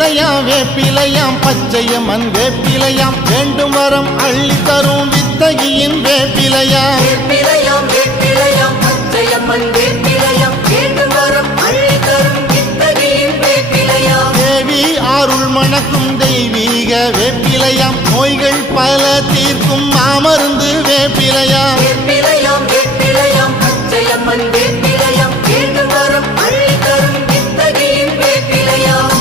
வேப்பிலையாம் வேப்பிலையாம் பச்சையம்மன் வேப்பிலையாம் வேண்டும் வரம் அள்ளி தரும் வித்தகியின் வேப்பிலையாம் வேப்பிலையாம் வேப்பிலையாம் பச்சையம்மன் வேப்பிலையாம் வேண்டும் வரம் அள்ளி தரும் வித்தகியின் வேப்பிலையாம் தேவி அருள் மணக்கும் தெய்வீக வேப்பிலையாம் நோய்கள் பல தீர்க்கும் மாமருந்து வேப்பிலையாம் வேப்பிலையாம் வேப்பிலையாம் பச்சையம்மன் வேப்பிலையாம் வேண்டும் வரம் அள்ளி தரும் வித்தகியின் வேப்பிலையாம்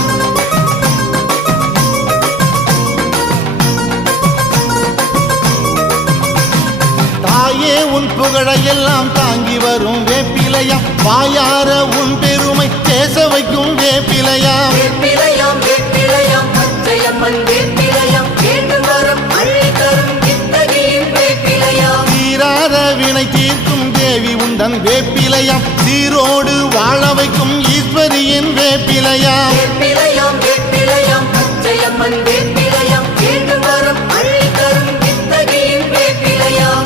தாயே உன் புகழையெல்லாம் தாங்கி வரும் வேப்பிலையாம் வாயார உன் பெருமை பேச வைக்கும் வேப்பிலையாம் வேப்பிலையாம் வேப்பிலையாம் பச்சையம்மன் வேப்பிலையாம் வேண்டும் வரம் அள்ளி தரும் வித்தகியின் வேப்பிலையாம் தீராத வினை தீர்க்கும் தேவி உந்தன் வேப்பிலையாம் சீரோடு வாழ வைக்கும் ஈஸ்வரியின் வேப்பிலையாம் வேப்பிலையாம் வேப்பிலையாம் பச்சையம்மன் வேப்பிலையாம் வேண்டும் வரம் அள்ளி தரும் வித்தகியின் வேப்பிலையாம்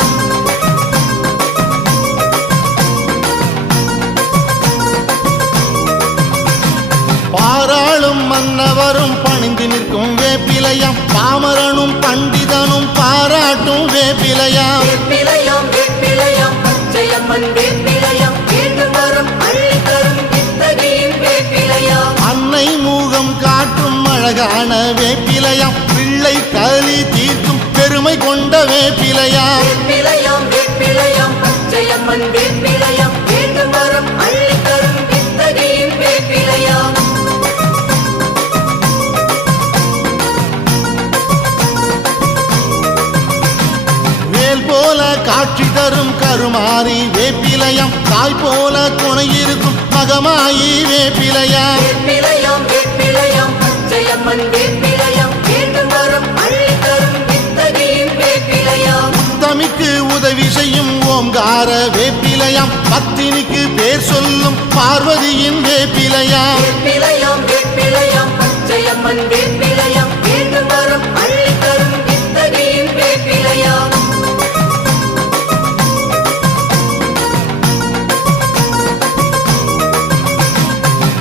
பாராளும் மன்னவரும் பணிந்து நிற்கும் வேப்பிலையாம் பாமரனும் பண்டிதனும் பாராட்டும் வேப்பிலையாம் வேப்பிலையாம் வேப்பிலையாம் பச்சையம்மன் வேப்பிலையாம் வேண்டும் வரம் அள்ளி தரும் வித்தகியின் வேப்பிலையாம் அன்னை மூகம் காட்டும் அழகான வேப்பிலையாம் பிள்ளை களி தீர்க்கும் பெருமை கொண்ட வேப்பிலையாம் வேப்பிலையாம் வேப்பிலையாம் பச்சையம்மன் வேப்பிலையாம் வேண்டும் வரம் அள்ளி தரும் வித்தகியின் வேப்பிலையாம் வேல் போல காட்சி தரும் கருமாறி வேப்பிலையாம் தாய் போல துணை இருக்கும் மகமாயி வேப்பிலையாம் வேப்பிலையாம் வேப்பிலையாம் பச்சையம்மன் வேப்பிலையாம் வேண்டும் வரம் அள்ளி தரும் வித்தகியின் வேப்பிலையாம் உத்தமிக்கு உதவி செய்யும் ஓம்கார வேப்பிலையாம் பத்தினிக்கு பேர் சொல்லும் பார்வதியின் வேப்பிலையாம் வேப்பிலையாம் வேப்பிலையாம் பச்சையம்மன் வேப்பிலையாம் வேண்டும் வரம் அள்ளி தரும் வித்தகியின் வேப்பிலையாம்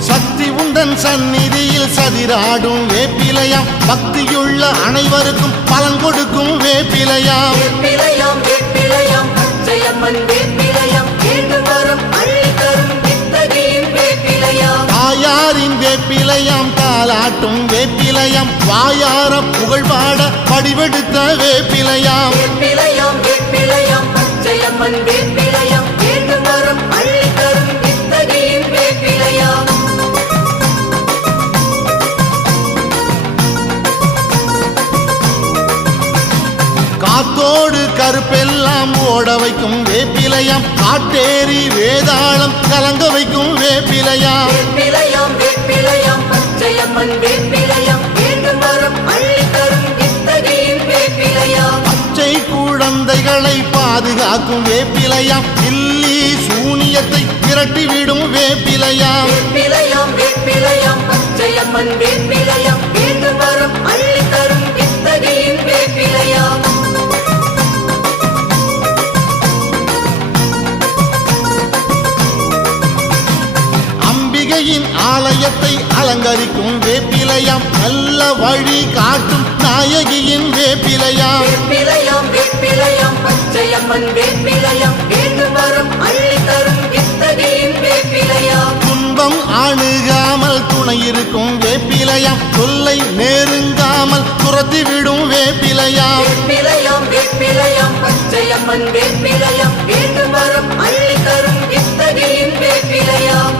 சக்தி உந்தன் சந்நிதியில் சதிராடும் வேப்பிலையாம் பக்தியுள்ள அனைவருக்கும் பலன் கொடுக்கும் வேப்பிலையாம் வேப்பிலையாம் வேப்பிலையாம் பச்சையம்மன் வேப்பிலையாம் வேண்டும் வரம் அள்ளி தரும் வித்தகியின் வேப்பிலையாம் தாயாரின் வேப்பிலையாம் தாலாட்டும் வேப்பிலையாம் வாயார புகழ் பாட படிவெடுத்த வேப்பிலையாம் வேப்பிலையாம் வேப்பிலையாம் பச்சையம்மன் வேப்பிலையாம் வேண்டும் வரம் அள்ளி தரும் வித்தகியின் வேப்பிலையாம் காத்தோடு கருப்பெல்லாம் ஓட வைக்கும் வேப்பிலையாம் காட்டேரி வேதாளம் கலங்க வைக்கும் வேப்பிலையாம் வேப்பிலையாம் வேப்பிலையாம் பச்சையம்மன் வேப்பிலையாம் வேண்டும் வரம் அள்ளி தரும் வித்தகியின் வேப்பிலையாம் பச்சை குழந்தைகளை பாதுகாக்கும் வேப்பிலையாம் இல்லி சூனியத்தை விரட்டிவிடும் வேப்பிலையாம் வேப்பிலையாம் வேப்பிலையாம் பச்சையம்மன் வேப்பிலையாம் வேண்டும் வரம் அள்ளி தரும் வித்தகியின் வேப்பிலையாம் அம்பிகையின் ஆலயத்தை அலங்கரிக்கும் வேப்பிலையாம் நல்ல வழி காட்டும் நாயகியின் வேப்பிலையாம் வேப்பிலையாம் வேப்பிலையாம் பச்சையம்மன் வேப்பிலையாம் வேண்டும் வரம் அள்ளி தரும் வித்தகியின் வேப்பிலையாம் துன்பம் அணுகாமல் துணை இருக்கும் வேப்பிலையாம் தொல்லை நெருங்காமல் துரத்திவிடும் வேப்பிலையாம் வேப்பிலையாம் வேப்பிலையாம் பச்சையம்மன் வேப்பிலையாம் வேண்டும் வரம் அள்ளி தரும் வித்தகியின் வேப்பிலையாம்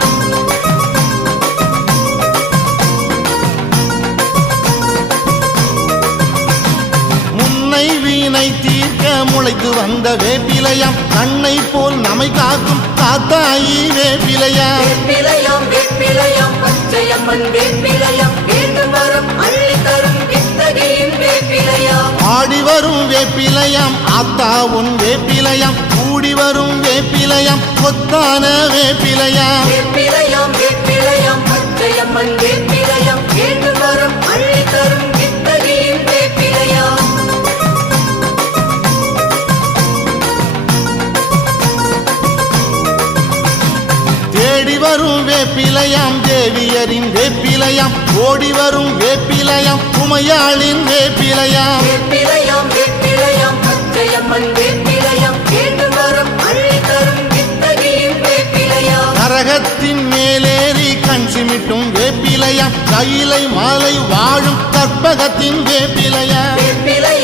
முன்னை வீணை தீர்க்க முளைத்து வந்த வேப்பிலையாம் கண்ணை போல் நம்மை காக்கும் காத்தாயி வேப்பிலையாம் வேப்பிலையாம் வேப்பிலையாம் பச்சையம்மன் வேப்பிலையாம் வேண்டும் வரம் அள்ளி தரும் வித்தகியின் வேப்பிலையாம் ஆடி வரும் வேப்பிலையாம் ஆத்தா உன் வேப்பிலையாம் கூடி வரும் வேப்பிலையாம் கொத்தான வேப்பிலையாம் வேப்பிலையாம் வேப்பிலையாம் பச்சையம்மன் வேப்பிலையாம் வேண்டும் வரம் அள்ளி தரும் வித்தகியின் வேப்பிலையாம் தேடி வரும் வேப்பிலையாம் தேவியரின் வேப்பிலையாம் ஓடி வரும் வேப்பிலையாம் உமையாளின் வேப்பிலையாம் வேப்பிலையாம் வேப்பிலையாம் பச்சையம்மன் வேப்பிலையாம் வேண்டும் வரும் அள்ளி தரும் வித்தகியின் வேப்பிலையாம் நரகத்தின் மேலேறி கண் சிமிட்டும் வேப்பிலையாம் கையிலை மாலை வாழும் கற்பகத்தின் வேப்பிலையாம் வேப்பிலையாம்